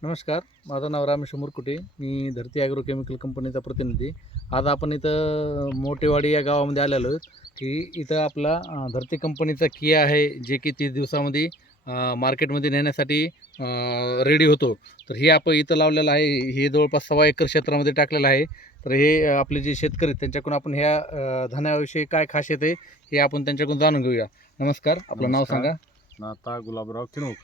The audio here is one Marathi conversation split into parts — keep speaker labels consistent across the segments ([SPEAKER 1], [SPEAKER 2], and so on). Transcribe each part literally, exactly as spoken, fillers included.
[SPEAKER 1] नमस्कार, माझं नाव रामेश मुरकुटे. मी धरती ॲग्रो केमिकल कंपनीचा प्रतिनिधी. आज आपण इथं मोठेवाडी या गावामध्ये आलेलो आहोत की इथं आपला अ, धरती कंपनीचा किया आहे, जे की तीस दिवसामध्ये अ, मार्केटमध्ये नेण्यासाठी रेडी होतो. तर हे आपण इथं लावलेलं आहे. हे जवळपास सव्वा एकर क्षेत्रामध्ये टाकलेलं आहे. तर हे अ, आपले जे शेतकरी आहेत, त्यांच्याकडून आपण ह्या अ, धन्याविषयी काय खासियत आहे हे आपण त्यांच्याकडून जाणून घेऊया. नमस्कार, आपलं नाव सांगा.
[SPEAKER 2] नाता गुलाबराव किनवकर,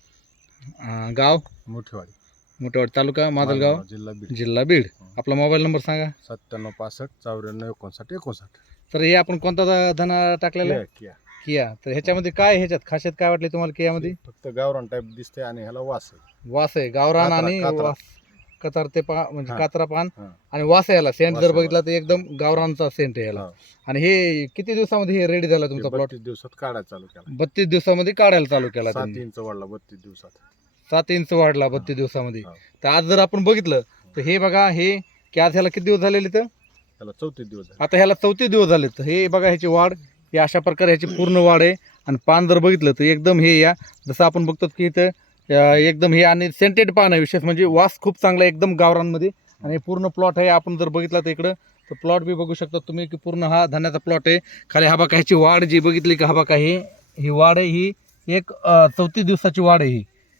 [SPEAKER 1] अ, गाव
[SPEAKER 2] मोठेवाडी,
[SPEAKER 1] मोठेवाडी, तालुका माजलगाव,
[SPEAKER 2] माजलगाव, जिल्हा बीड.
[SPEAKER 1] जिल्हा बीड. आपला मोबाईल नंबर सांगा.
[SPEAKER 2] सत्त्याण्णव पासष्ट चौऱ्याण्णव एकोणसाठ एकोणसाठ.
[SPEAKER 1] तर हे आपण कोणता ध- धना टाकलेला आहे?
[SPEAKER 2] किया किया
[SPEAKER 1] किया. तर ह्याच्यामध्ये काय, ह्याच्यात खासियत काय वाटली तुम्हाला कियामध्ये?
[SPEAKER 2] फक्त गावरान टाईप दिसते आणि ह्याला वास आहे.
[SPEAKER 1] वास आहे, गावरान
[SPEAKER 2] कातरा-
[SPEAKER 1] आणि
[SPEAKER 2] कातरा.
[SPEAKER 1] वास, कतार ते पा म्हणजे
[SPEAKER 2] हां.
[SPEAKER 1] कातरा पान
[SPEAKER 2] हां.
[SPEAKER 1] आणि वास आहे याला. सेंट
[SPEAKER 2] वास
[SPEAKER 1] जर
[SPEAKER 2] आहे,
[SPEAKER 1] बघितला
[SPEAKER 2] वास.
[SPEAKER 1] तर एकदम गावरानचा सेंट आहे याला.
[SPEAKER 2] हा.
[SPEAKER 1] आणि हे किती दिवसामध्ये हे रेडी झाला तुमचा
[SPEAKER 2] हे
[SPEAKER 1] प्लॉट?
[SPEAKER 2] बत्तीस दिवसात काढायला चालू केला.
[SPEAKER 1] बत्तीस दिवसामध्ये काढायला चालू केला
[SPEAKER 2] सात
[SPEAKER 1] त्यांनी.
[SPEAKER 2] इंच वाढला बत्तीस दिवसात.
[SPEAKER 1] सात इंच वाढला बत्तीस दिवसामध्ये.
[SPEAKER 2] हा.
[SPEAKER 1] तर आज जर आपण बघितलं तर हे बघा, हे की आज ह्याला किती दिवस झालेले तर
[SPEAKER 2] त्याला चौतीस दिवस झाले.
[SPEAKER 1] आता ह्याला चौतीस दिवस झाले. तर हे बघा, ह्याची वाढ ही अशा प्रकारे ह्याची पूर्ण वाढ आहे. आणि पान जर बघितलं तर एकदम हे या जसं आपण बघतो की इथं अं, एकदम हे आणि सेंटेड पान आहे. विशेष म्हणजे वास खूप चांगला आहे एकदम गावरांमध्ये. आणि पूर्ण प्लॉट आहे. आपण जर बघितला तर इकडं तर प्लॉट बी बघू शकता तुम्ही की पूर्ण हा धान्याचा प्लॉट आहे. खाली हा बघा, ह्याची वाढ जी बघितली का, हा बघा, ही ही वाढ आहे, ही एक चौतीस दिवसाची वाढ आहे ही.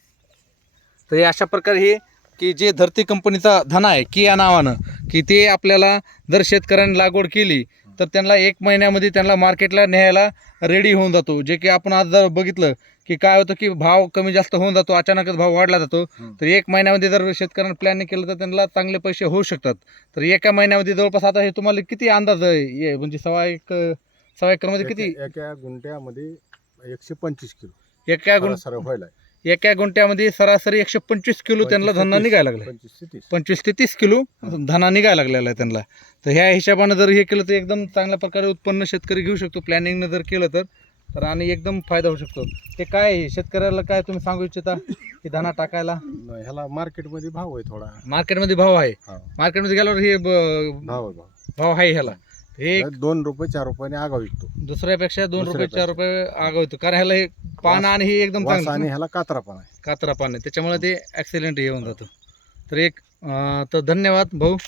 [SPEAKER 1] तर हे अशा प्रकारे हे की जे धरती कंपनीचा धना आहे किया नावानं, की ते आपल्याला जर शेतकऱ्यांनी लागवड केली तर त्यांना एक महिन्यामध्ये त्यांना मार्केटला न्यायला रेडी होऊन जातो. जे की आपण आज जर बघितलं की काय होतं की भाव कमी जास्त होऊन जातो, अचानकच भाव वाढला जातो.
[SPEAKER 2] हं.
[SPEAKER 1] तर एक महिन्यामध्ये जर शेतकऱ्यांना प्लॅनिंग केलं तर त्यांना चांगले पैसे होऊ शकतात. तर एका महिन्यामध्ये जवळपास आता हे तुम्हाला किती अंदाज आहे, म्हणजे सव्वा एक सव्वा एकरमध्ये किती
[SPEAKER 2] एका एका गुंठ्यामध्ये एकशे पंचवीस किलो
[SPEAKER 1] एका गुंठ
[SPEAKER 2] सरासरी व्हायला.
[SPEAKER 1] एका गुंठ्यामध्ये सरासरी एकशे पंचवीस किलो त्यांना धना निघायला लागला.
[SPEAKER 2] पंचवीस ते तीस.
[SPEAKER 1] पंचवीस ते तीस किलो धना निघायला लागलेला आहे त्यांना. तर ह्या हिशोबानं जर हे केलं तर एकदम चांगल्या प्रकारे उत्पन्न शेतकरी घेऊ शकतो प्लॅनिंगनं जर केलं तर. तर आणि एकदम फायदा होऊ शकतो. ते काय आहे, शेतकऱ्याला काय तुम्ही सांगू इच्छिता की धना टाकायला?
[SPEAKER 2] न, ह्याला मार्केटमध्ये भाव आहे थोडा.
[SPEAKER 1] मार्केटमध्ये भाव आहे.
[SPEAKER 2] हा.
[SPEAKER 1] मार्केटमध्ये गेल्यावर हे ब-
[SPEAKER 2] भाव आहे भाव.
[SPEAKER 1] भाव आहे ह्याला. हे
[SPEAKER 2] दोन रुपये चार रुपयाने आगाव विकतो.
[SPEAKER 1] दुसऱ्यापेक्षा दोन रुपये
[SPEAKER 2] दुसऱ्यापेक्षा.
[SPEAKER 1] चार रुपये आगाव होतो. कारण ह्याला हे पान आणि हे एकदम
[SPEAKER 2] वास
[SPEAKER 1] चांगलं
[SPEAKER 2] आणि ह्याला कातरा पण आहे.
[SPEAKER 1] कातरा पान आहे, त्याच्यामुळे ते ॲक्सिडेंट येऊन जातं. तर एक अं, तर धन्यवाद भाऊ.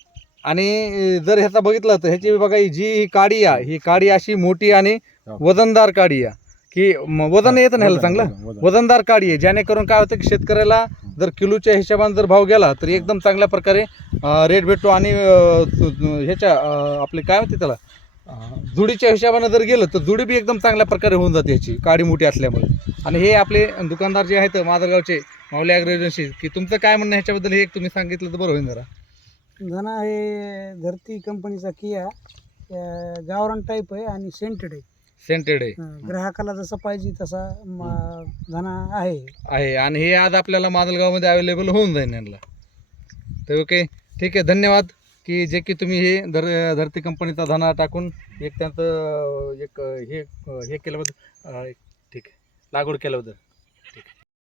[SPEAKER 1] आणि जर ह्याचा बघितलं तर ह्याची बघा, ही जी ही काडी आहे, ही काडी अशी मोठी आणि वजनदार काडी आहे की म- वजन येतं ना ह्याला
[SPEAKER 2] वजन-
[SPEAKER 1] चांगलं.
[SPEAKER 2] वजन- वजन.
[SPEAKER 1] वजनदार काडी आहे, जेणेकरून काय होतं की शेतकऱ्याला जर किलोच्या हिशोबाने जर भाव गेला तर एकदम चांगल्या प्रकारे रेट भेटतो. आणि अं, तु- तु- ह्याच्या अं, आपले काय होते त्याला अं, जुडीच्या हिशोबाने जर गेलं तर जुडी बी एकदम चांगल्या प्रकारे होऊन जाते ह्याची काडी मोठी असल्यामुळे. आणि हे आपले दुकानदार जे आहेत माजलगावचे माऊली ॲग्रो एजन्सी, की तुमचं काय म्हणणं ह्याच्याबद्दल, हे एक तुम्ही सांगितलं तर बरं होईल जरा.
[SPEAKER 3] धना हे धरती कंपनीचा किया अं, गावरान टाईप आहे आणि सेंटेड आहे.
[SPEAKER 1] सेंटेड आहे
[SPEAKER 3] अं, ग्राहकाला जसं पाहिजे तसा म- धना आहे.
[SPEAKER 1] आहे आणि हे आज आपल्याला माजलगावमध्ये अवेलेबल होऊन जाईल यांना. तर ओके, ठीक आहे, धन्यवाद. की जे की तुम्ही हे धर धरती कंपनीचा धना टाकून एक त्यांचं एक हे हे केल्याबद्दल, अं, ठीक आहे, लागवड केल्याबद्दल.